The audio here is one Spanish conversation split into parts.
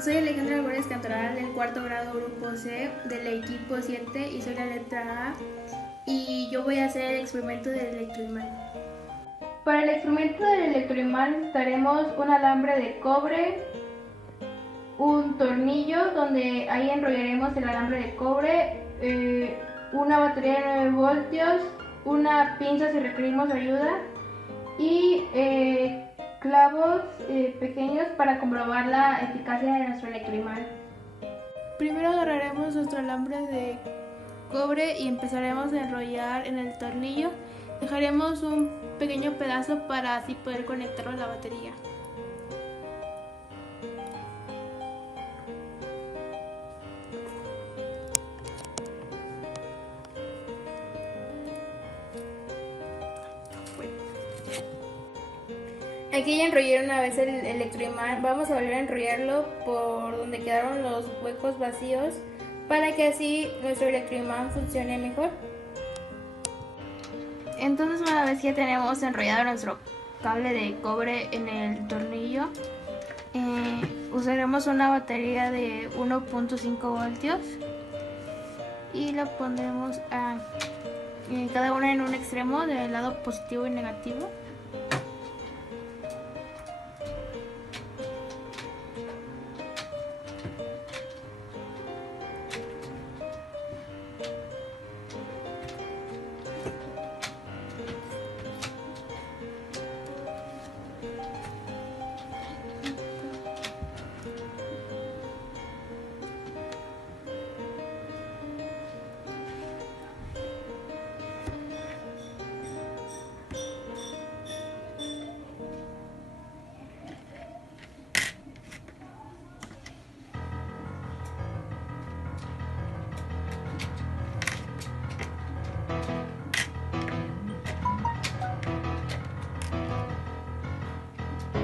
Soy Alejandra Álvarez Cantoral del cuarto grado grupo C del equipo 7 y soy la letra A y yo voy a hacer el experimento del electroimán. Para el experimento del electroimán necesitaremos un alambre de cobre, un tornillo donde ahí enrollaremos el alambre de cobre, una batería de 9 voltios, una pinza si requerimos ayuda y clavos pequeños para comprobar la eficacia de nuestro electroimán. Primero agarraremos nuestro alambre de cobre y empezaremos a enrollar en el tornillo. Dejaremos un pequeño pedazo para así poder conectarlo a la batería. Aquí ya enrollé una vez el electroimán, vamos a volver a enrollarlo por donde quedaron los huecos vacíos para que así nuestro electroimán funcione mejor. Entonces una vez que ya tenemos enrollado nuestro cable de cobre en el tornillo, usaremos una batería de 1.5 voltios y la pondremos cada una en un extremo del lado positivo y negativo.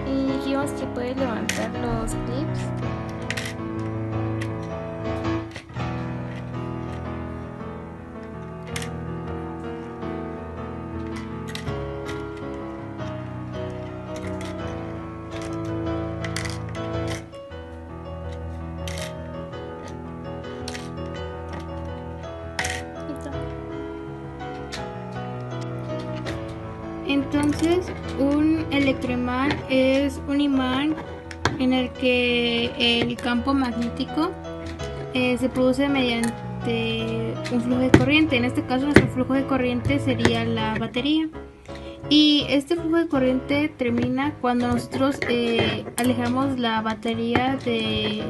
Y dijimos que puedes levantar los clips. Entonces, un electroimán es un imán en el que el campo magnético se produce mediante un flujo de corriente. En este caso, nuestro flujo de corriente sería la batería. Y este flujo de corriente termina cuando nosotros alejamos la batería de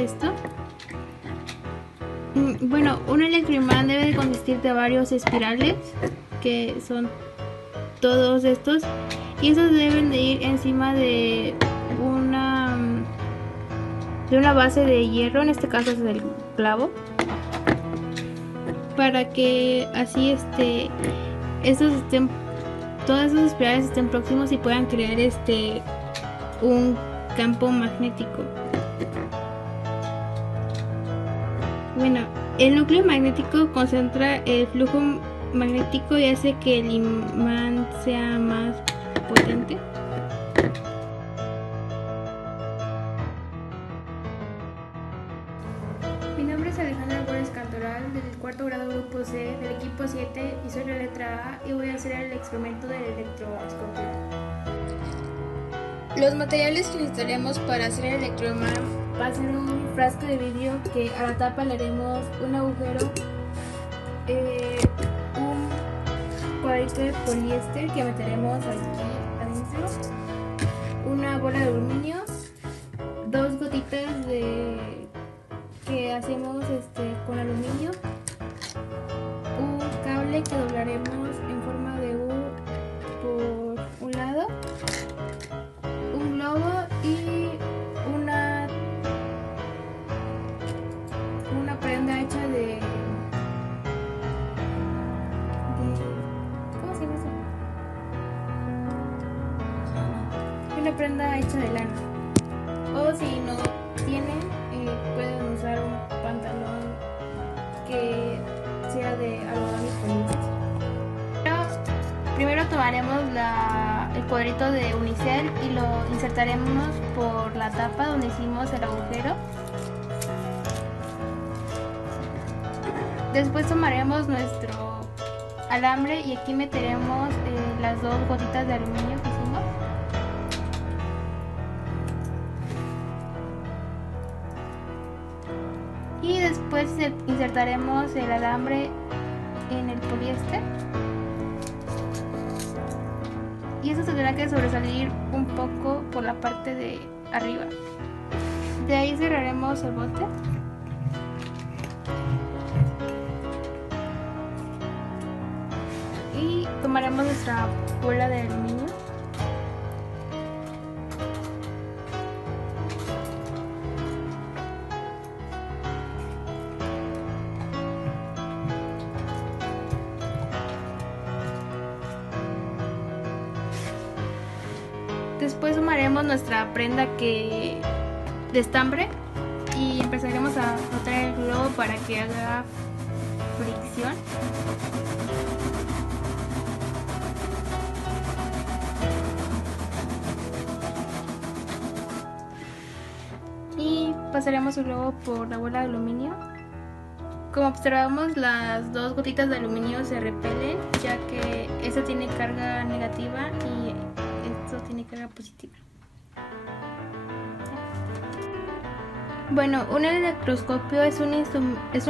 esto. Bueno, un electroimán debe de consistir de varios espirales, que son todos estos, y estos deben de ir encima de una base de hierro, en este caso es el clavo, para que así todas esas espirales estén próximos y puedan crear un campo magnético. Bueno, el núcleo magnético concentra el flujo magnético y hace que el imán sea más potente. Mi nombre es Alejandra Álvarez Cantoral del cuarto grado grupo C del equipo 7 y soy la letra A y voy a hacer el experimento del electroscopio. Los materiales que necesitaremos para hacer el electroimán va a ser un frasco de vidrio que a la tapa le haremos un agujero, un cuadrito de poliéster que meteremos aquí adentro, una bola de aluminio, dos gotitas que hacemos con aluminio, un cable que doblaremos en forma de U por un lado, un globo y una prenda hecha de ¿cómo se llama eso? Una prenda hecha de lana. O si no tienen, pueden usar un pantalón que sea de algodón y poliéster. Primero tomaremos el cuadrito de unicel y lo insertaremos por la tapa donde hicimos el agujero. Después tomaremos nuestro alambre y aquí meteremos las 2 gotitas de aluminio que hicimos. Y después insertaremos el alambre en el poliéster. Y eso tendrá que sobresalir un poco por la parte de arriba. De ahí cerraremos el bote. Y tomaremos nuestra bola de aluminio. Después tomaremos nuestra prenda de estambre y empezaremos a frotar el globo para que haga fricción. Y pasaremos el globo por la bola de aluminio. Como observamos, las 2 gotitas de aluminio se repelen, ya que esta tiene carga negativa y esto tiene carga positiva. Bueno, un electroscopio es un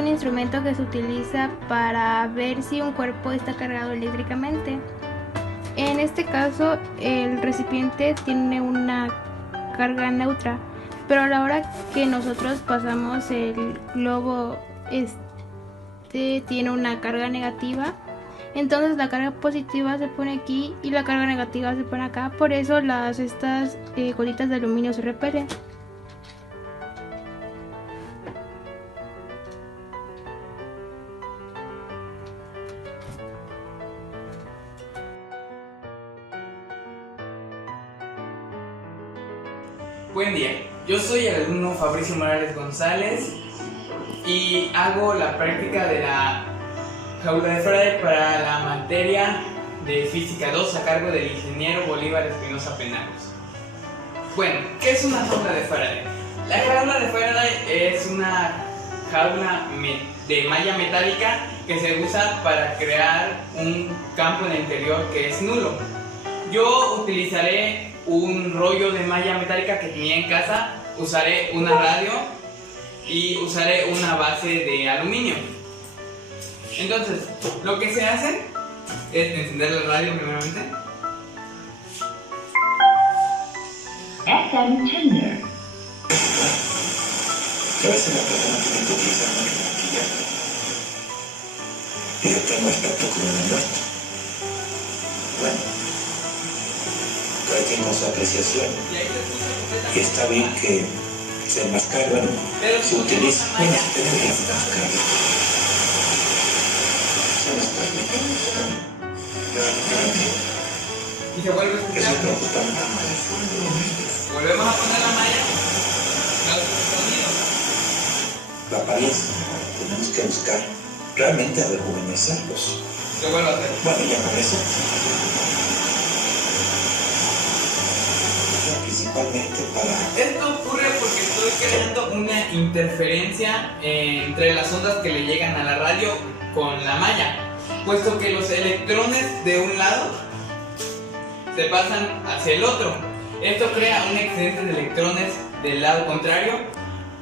instrumento que se utiliza para ver si un cuerpo está cargado eléctricamente. En este caso, el recipiente tiene una carga neutra, pero a la hora que nosotros pasamos el globo, tiene una carga negativa. Entonces la carga positiva se pone aquí y la carga negativa se pone acá. Por eso estas gotitas de aluminio se repelen. Buen día, yo soy el alumno Fabricio Morales González y hago la práctica de la jaula de Faraday para la materia de Física 2 a cargo del ingeniero Bolívar Espinosa Penagos. Bueno, ¿qué es una jaula de Faraday? La jaula de Faraday es una jaula de malla metálica que se usa para crear un campo en el interior que es nulo. Yo utilizaré un rollo de malla metálica que tenía en casa, usaré una radio y usaré una base de aluminio. Entonces, lo que se hace es encender la radio primeramente. FM Tuner. A veces la persona tiene que utilizar máquina maquillaje. Y yo tengo aspecto como de muerto. Bueno, cada quien con su apreciación. Y está bien que se enmascare, bueno, se utiliza. Bueno, se tiene que enmascarar. Y se vuelve a Eso escuchar. es preocupante. Volvemos a poner la malla. Sonido. La apariencia, tenemos que buscar realmente rejuvenecerlos. Se vuelve a hacer. Bueno, ya con eso. Principalmente para... Esto ocurre porque estoy creando una interferencia entre las ondas que le llegan a la radio con la malla, puesto que los electrones de un lado se pasan hacia el otro. Esto crea un excedente de electrones del lado contrario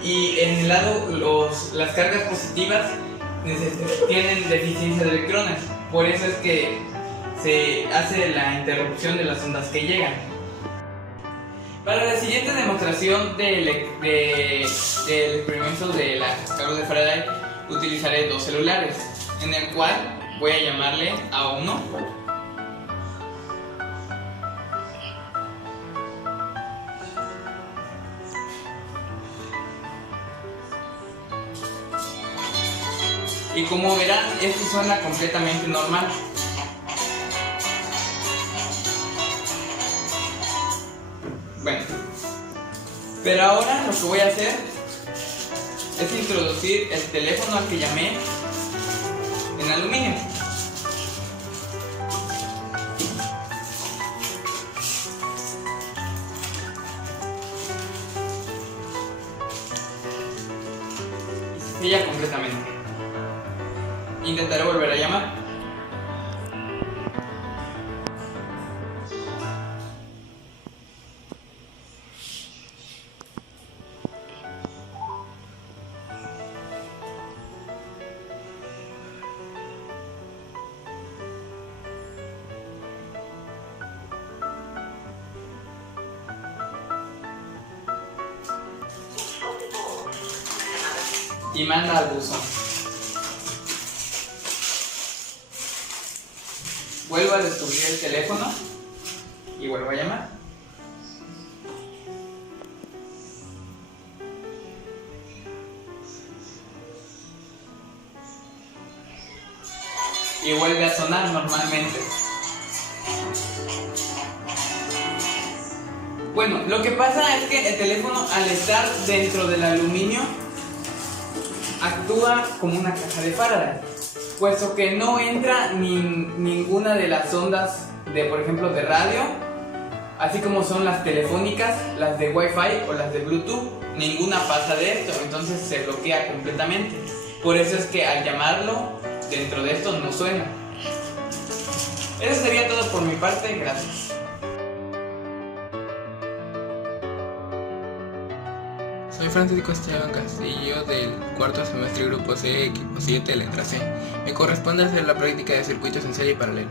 y en el lado las cargas positivas tienen deficiencia de electrones. Por eso es que se hace la interrupción de las ondas que llegan. Para la siguiente demostración del experimento de la jaula de Faraday utilizaré 2 celulares, en el cual voy a llamarle A1 y como verán, esto suena completamente normal. Bueno, pero ahora lo que voy a hacer es introducir el teléfono al que llamé en aluminio. volver a llamar. Y manda al buzón. Vuelvo a descubrir el teléfono y vuelvo a llamar. Y vuelve a sonar normalmente. Bueno, lo que pasa es que el teléfono, al estar dentro del aluminio, actúa como una caja de Faraday, puesto que no entra ninguna de las ondas de, por ejemplo, de radio, así como son las telefónicas, las de Wi-Fi o las de Bluetooth, ninguna pasa de esto, entonces se bloquea completamente. Por eso es que al llamarlo dentro de esto no suena. Eso sería todo por mi parte, gracias. Soy Francisco Esteban Castillo del cuarto semestre Grupo C, equipo 7, letra C. Me corresponde hacer la práctica de circuitos en serie y paralelo.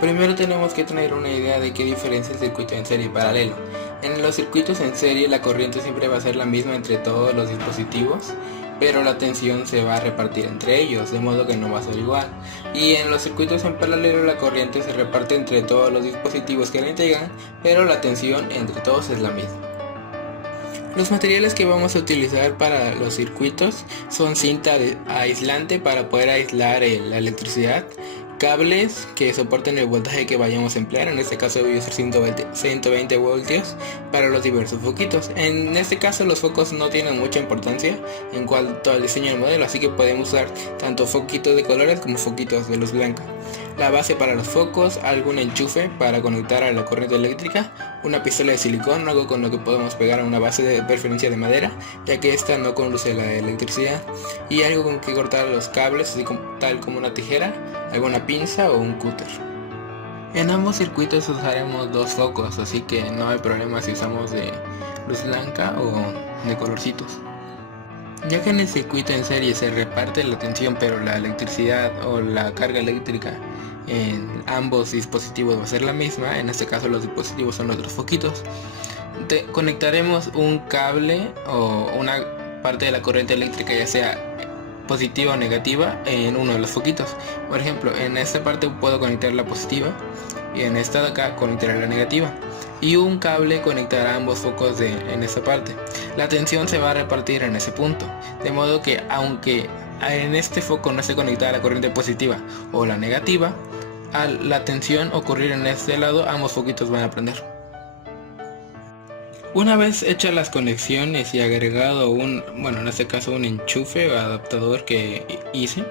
Primero tenemos que tener una idea de qué diferencia el circuito en serie y paralelo. En los circuitos en serie la corriente siempre va a ser la misma entre todos los dispositivos, pero la tensión se va a repartir entre ellos, de modo que no va a ser igual. Y en los circuitos en paralelo la corriente se reparte entre todos los dispositivos que la integran, pero la tensión entre todos es la misma. Los materiales que vamos a utilizar para los circuitos son cinta aislante para poder aislar la electricidad, cables que soporten el voltaje que vayamos a emplear, en este caso voy a usar 120 voltios para los diversos foquitos. En este caso los focos no tienen mucha importancia en cuanto al diseño del modelo, así que podemos usar tanto foquitos de colores como foquitos de luz blanca. La base para los focos, algún enchufe para conectar a la corriente eléctrica, una pistola de silicón, algo con lo que podemos pegar a una base de preferencia de madera, ya que esta no conduce la electricidad, y algo con que cortar los cables, tal como una tijera, alguna pinza o un cúter. En ambos circuitos usaremos dos focos, así que no hay problema si usamos de luz blanca o de colorcitos. Ya que en el circuito en serie se reparte la tensión, pero la electricidad o la carga eléctrica en ambos dispositivos va a ser la misma, en este caso los dispositivos son los dos foquitos, conectaremos un cable o una parte de la corriente eléctrica, ya sea positiva o negativa, en uno de los foquitos. Por ejemplo, en esta parte puedo conectar la positiva y en esta de acá conectaré la negativa, y un cable conectará ambos focos en esta parte. La tensión se va a repartir en ese punto, de modo que aunque en este foco no esté conectada la corriente positiva o la negativa, al la tensión ocurrir en este lado, ambos foquitos van a prender. Una vez hechas las conexiones y agregado en este caso un enchufe o adaptador que hice,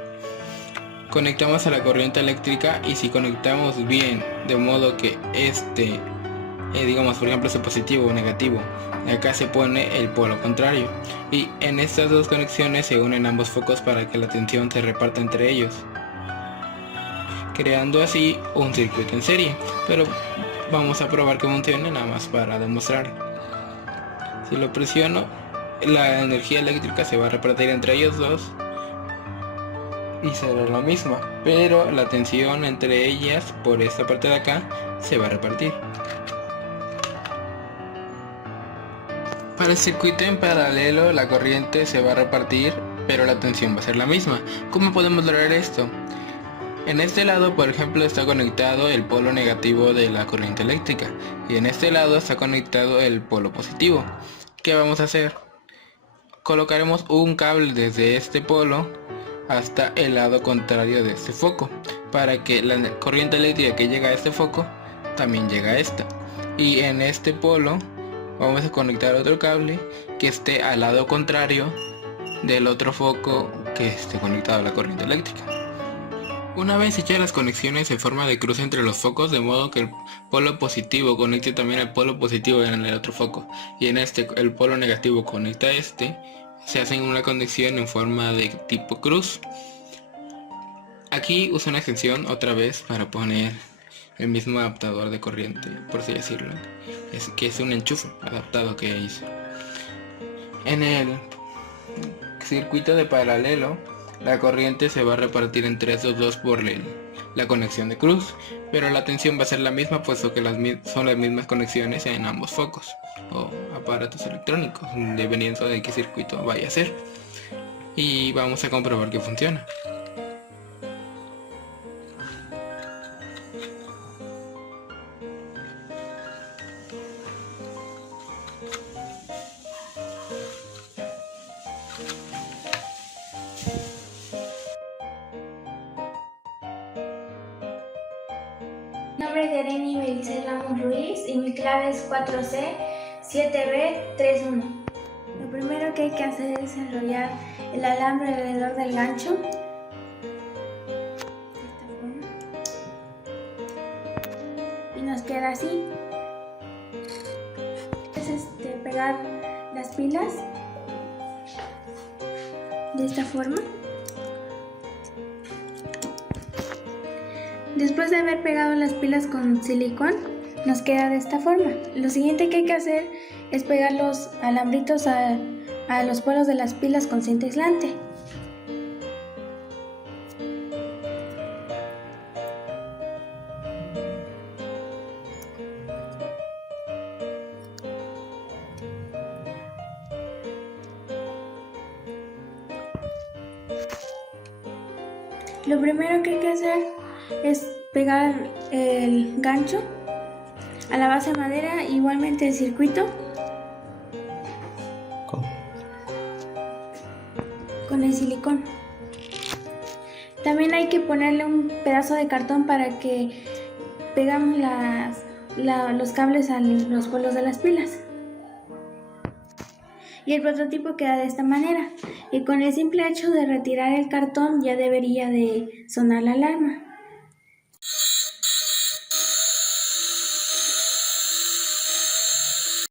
conectamos a la corriente eléctrica, y si conectamos bien de modo que digamos por ejemplo ese positivo o negativo, acá se pone el polo contrario, y en estas dos conexiones se unen ambos focos para que la tensión se reparta entre ellos, creando así un circuito en serie. Pero vamos a probar que funcione nada más para demostrar. Si lo presiono, la energía eléctrica se va a repartir entre ellos dos y será la misma, pero la tensión entre ellas por esta parte de acá se va a repartir. Para el circuito en paralelo la corriente se va a repartir, pero la tensión va a ser la misma. ¿Cómo podemos lograr esto? En este lado, por ejemplo, está conectado el polo negativo de la corriente eléctrica, y en este lado está conectado el polo positivo. ¿Qué vamos a hacer? Colocaremos un cable desde este polo hasta el lado contrario de este foco, para que la corriente eléctrica que llega a este foco también llegue a esta. Y en este polo vamos a conectar otro cable que esté al lado contrario del otro foco que esté conectado a la corriente eléctrica. Una vez hechas las conexiones en forma de cruz entre los focos, de modo que el polo positivo conecte también al polo positivo en el otro foco, y en este el polo negativo conecta a se hacen una conexión en forma de tipo cruz. Aquí uso una extensión otra vez para poner el mismo adaptador de corriente, por así decirlo, que es un enchufe adaptado que hice. En el circuito de paralelo, la corriente se va a repartir entre esos dos por la conexión de cruz, pero la tensión va a ser la misma puesto que son las mismas conexiones en ambos focos o aparatos electrónicos, dependiendo de qué circuito vaya a ser. Y vamos a comprobar que funciona. Mi nombre es Yareni Melissa Ramos Ruiz y mi clave es 4C7B31. Lo primero que hay que hacer es enrollar el alambre alrededor del gancho. De esta forma. Y nos queda así. Es pegar las pilas de esta forma. Después de haber pegado las pilas con silicón, nos queda de esta forma. Lo siguiente que hay que hacer es pegar los alambritos a los polos de las pilas con cinta aislante. Lo primero que hay que hacer es pegar el gancho a la base de madera, igualmente el circuito con el silicón. También hay que ponerle un pedazo de cartón para que pegamos los cables a los polos de las pilas. Y el prototipo queda de esta manera. Y con el simple hecho de retirar el cartón ya debería de sonar la alarma.